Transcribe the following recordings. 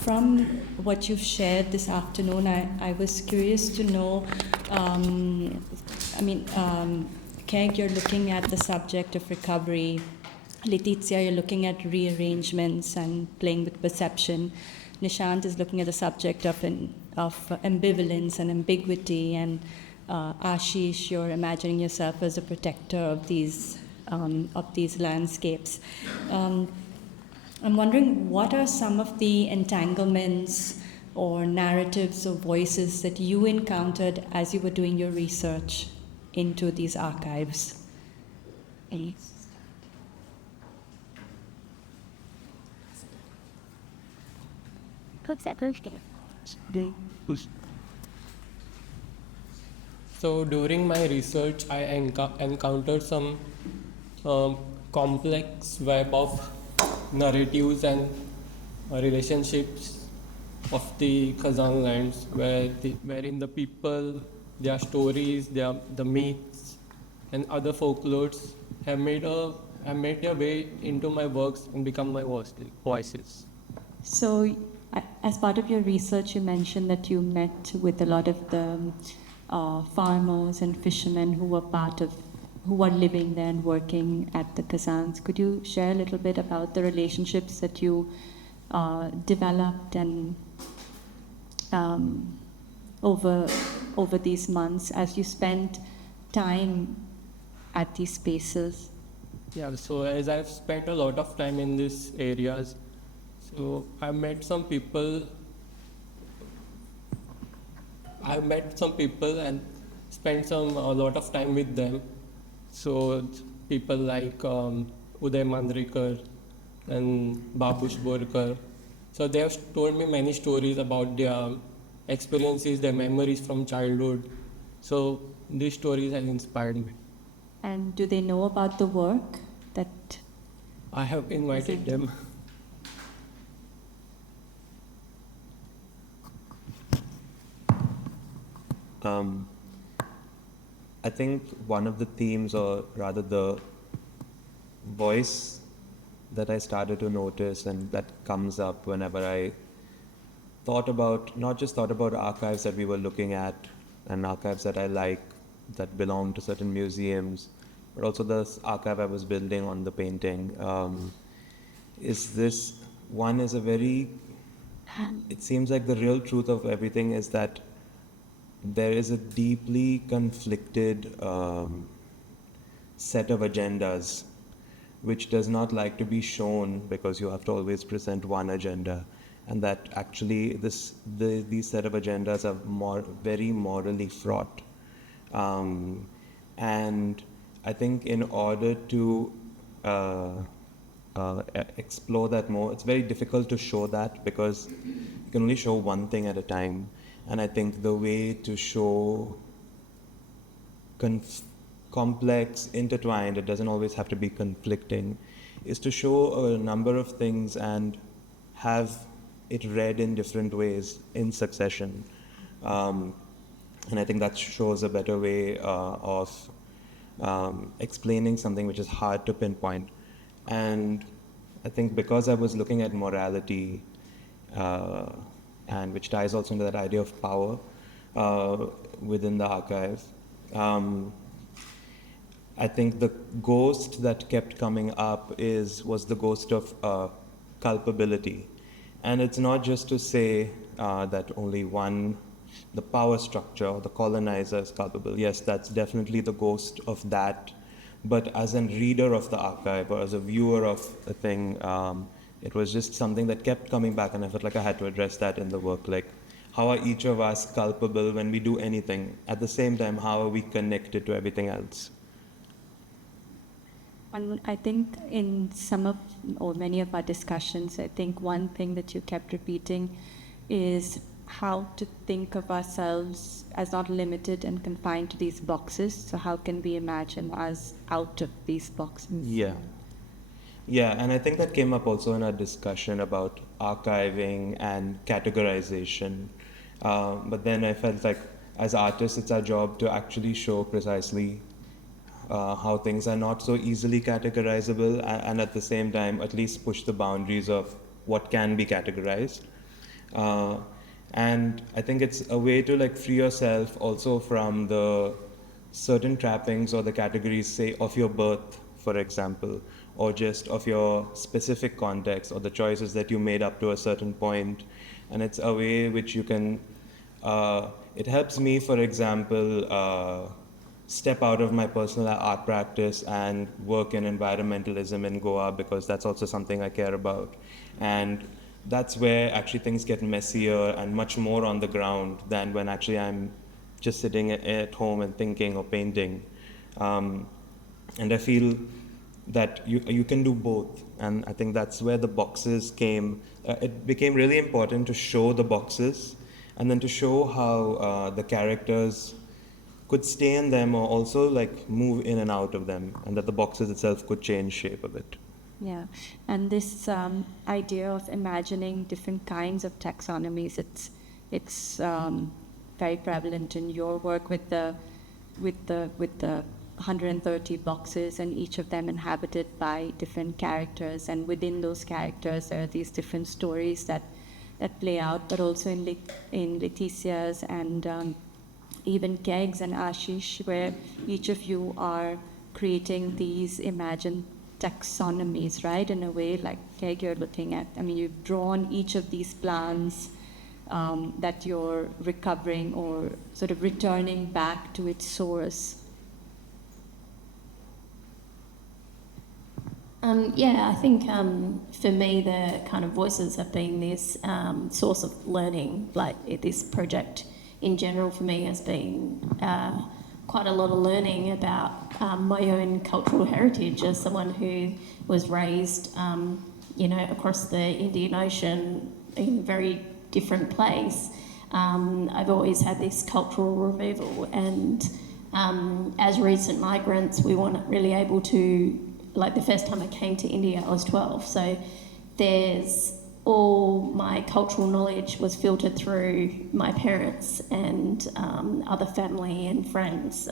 from what you've shared this afternoon, I was curious to know, Keg, you're looking at the subject of recovery. Leticia, you're looking at rearrangements and playing with perception. Nishant is looking at the subject of ambivalence and ambiguity, and Ashish, you're imagining yourself as a protector of these landscapes. I'm wondering, what are some of the entanglements or narratives or voices that you encountered as you were doing your research into these archives? So during my research, I encountered some complex web of narratives and relationships of the Kazan lands, wherein the people, their stories, the myths, and other folklores have made their way into my works and become my voices. So, as part of your research, you mentioned that you met with a lot of the farmers and fishermen who are living there and working at the Kazans. Could you share a little bit about the relationships that you developed and over these months as you spent time at these spaces? Yeah, so as I've spent a lot of time in these areas, so I met some people and spent a lot of time with them. So people like Uday Mandrikar and Babush Borkar. So they have told me many stories about their experiences, their memories from childhood. So these stories have inspired me. And do they know about the work that I have invited them. I think one of the themes, or rather the voice that I started to notice and that comes up whenever I not just thought about archives that we were looking at and archives that I like, that belong to certain museums, but also the archive I was building on the painting, it seems like the real truth of everything is that there is a deeply conflicted set of agendas which does not like to be shown because you have to always present one agenda, and that actually these set of agendas are very morally fraught. And I think in order to explore that more, it's very difficult to show that because you can only show one thing at a time. And I think the way to show complex, intertwined, it doesn't always have to be conflicting, is to show a number of things and have it read in different ways in succession. And I think that shows a better way of explaining something which is hard to pinpoint. And I think because I was looking at morality, and which ties also into that idea of power within the archive. I think the ghost that kept coming up was the ghost of culpability. And it's not just to say that only the power structure or the colonizer is culpable. Yes, that's definitely the ghost of that. But as a reader of the archive or as a viewer of a thing, it was just something that kept coming back, and I felt like I had to address that in the work. Like, how are each of us culpable when we do anything? At the same time, how are we connected to everything else? I think in many of our discussions, I think one thing that you kept repeating is how to think of ourselves as not limited and confined to these boxes. So how can we imagine us out of these boxes? Yeah, and I think that came up also in our discussion about archiving and categorization. But then I felt like as artists, it's our job to actually show precisely how things are not so easily categorizable, and at the same time, at least push the boundaries of what can be categorized. And I think it's a way to like free yourself also from the certain trappings or the categories, say, of your birth, for example, or just of your specific context or the choices that you made up to a certain point. And it's a way which you can, it helps me, for example, step out of my personal art practice and work in environmentalism in Goa, because that's also something I care about. And that's where actually things get messier and much more on the ground than when actually I'm just sitting at home and thinking or painting. And I feel that you can do both. And I think that's where the boxes came. It became really important to show the boxes and then to show how the characters could stay in them or also like move in and out of them, and that the boxes itself could change shape a bit. Yeah, and this idea of imagining different kinds of taxonomies, it's very prevalent in your work with the 130 boxes, and each of them inhabited by different characters, and within those characters there are these different stories that play out, but also in Leticia's and even Keg's and Ashish, where each of you are creating these imagined taxonomies, right? In a way, like Keg, you're looking at, I mean, you've drawn each of these plants that you're recovering or sort of returning back to its source. Yeah, I think for me the kind of voices have been this source of learning. Like this project in general for me has been quite a lot of learning about my own cultural heritage as someone who was raised, across the Indian Ocean in a very different place. I've always had this cultural removal, and as recent migrants, we weren't really able to. Like the first time I came to India, I was 12. So there's all my cultural knowledge was filtered through my parents and other family and friends.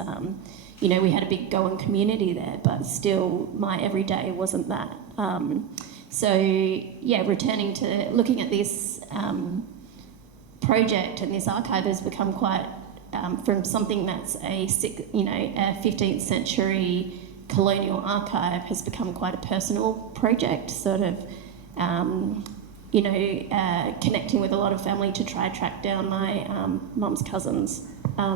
We had a big Goan community there, but still my everyday wasn't that. Returning to looking at this project and this archive has become quite from something that's a 15th century colonial archive has become quite a personal project, sort of, connecting with a lot of family to try track down my mum's cousin's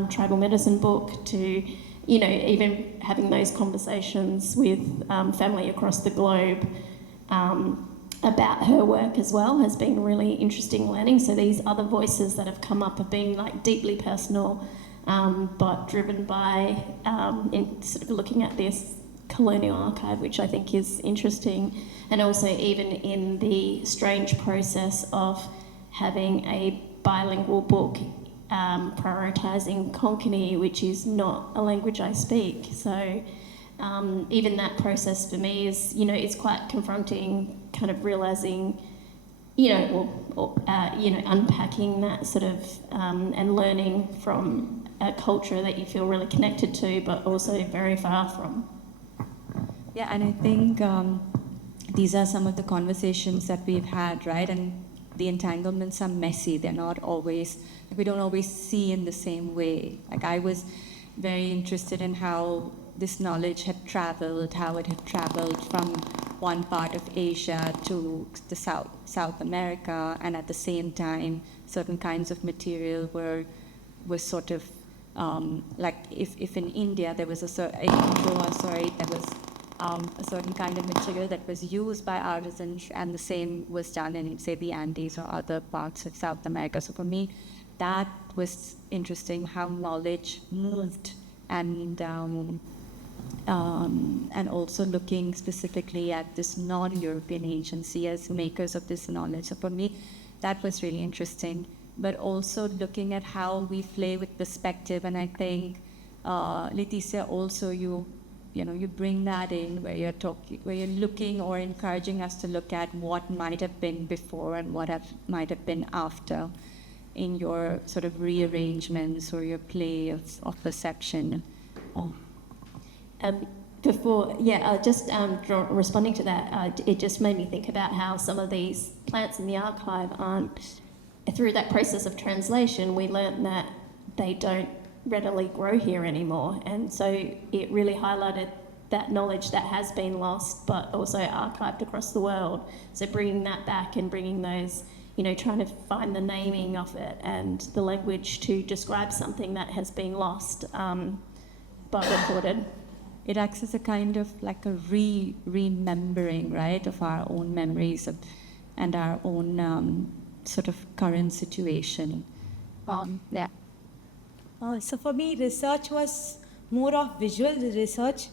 tribal medicine book, to, even having those conversations with family across the globe about her work as well has been really interesting learning. So these other voices that have come up have been like deeply personal, but driven by in sort of looking at this colonial archive, which I think is interesting, and also even in the strange process of having a bilingual book prioritising Konkani, which is not a language I speak. So even that process for me is, it's quite confronting, kind of realising, unpacking that sort of and learning from a culture that you feel really connected to, but also very far from. Yeah, and I think these are some of the conversations that we've had, right? And the entanglements are messy. They're not always, we don't always see in the same way. Like I was very interested in how this knowledge had traveled, how it had traveled from one part of Asia to the South America, and at the same time, certain kinds of material were sort of like if in India there was there was a certain kind of material that was used by artisans, and the same was done in, say, the Andes or other parts of South America. So for me, that was interesting, how knowledge moved, and also looking specifically at this non-European agency as makers of this knowledge. So for me, that was really interesting. But also looking at how we play with perspective, and I think Leticia, also you bring that in, where you're looking or encouraging us to look at what might have been before and what might have been after in your sort of rearrangements or your play of perception. Responding to that, it just made me think about how some of these plants in the archive aren't through that process of translation, we learnt that they don't readily grow here anymore. And so it really highlighted that knowledge that has been lost, but also archived across the world. So bringing that back and bringing those, you know, trying to find the naming of it and the language to describe something that has been lost, but recorded. It acts as a kind of like a remembering, right, of our own memories and our own sort of current situation. Yeah. So for me, research was more of visual research.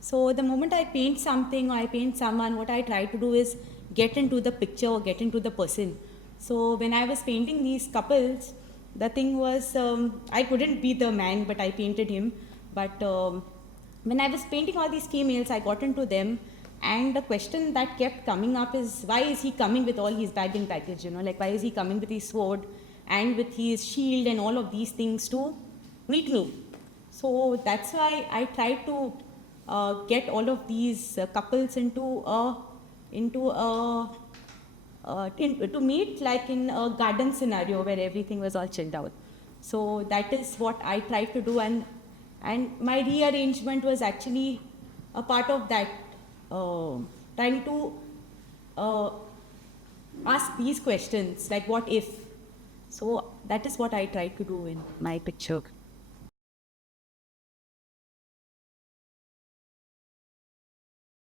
So the moment I paint something or I paint someone, what I try to do is get into the picture or get into the person. So when I was painting these couples, the thing was I couldn't be the man, but I painted him. But when I was painting all these females, I got into them, and the question that kept coming up is, why is he coming with all his bag and baggage? You know, like, why is he coming with his sword and with his shield and all of these things to meet me? So that's why I tried to get all of these couples to meet like in a garden scenario where everything was all chilled out. So that is what I tried to do, and my rearrangement was actually a part of that, trying to ask these questions like what if. So that is what I tried to do in my picture.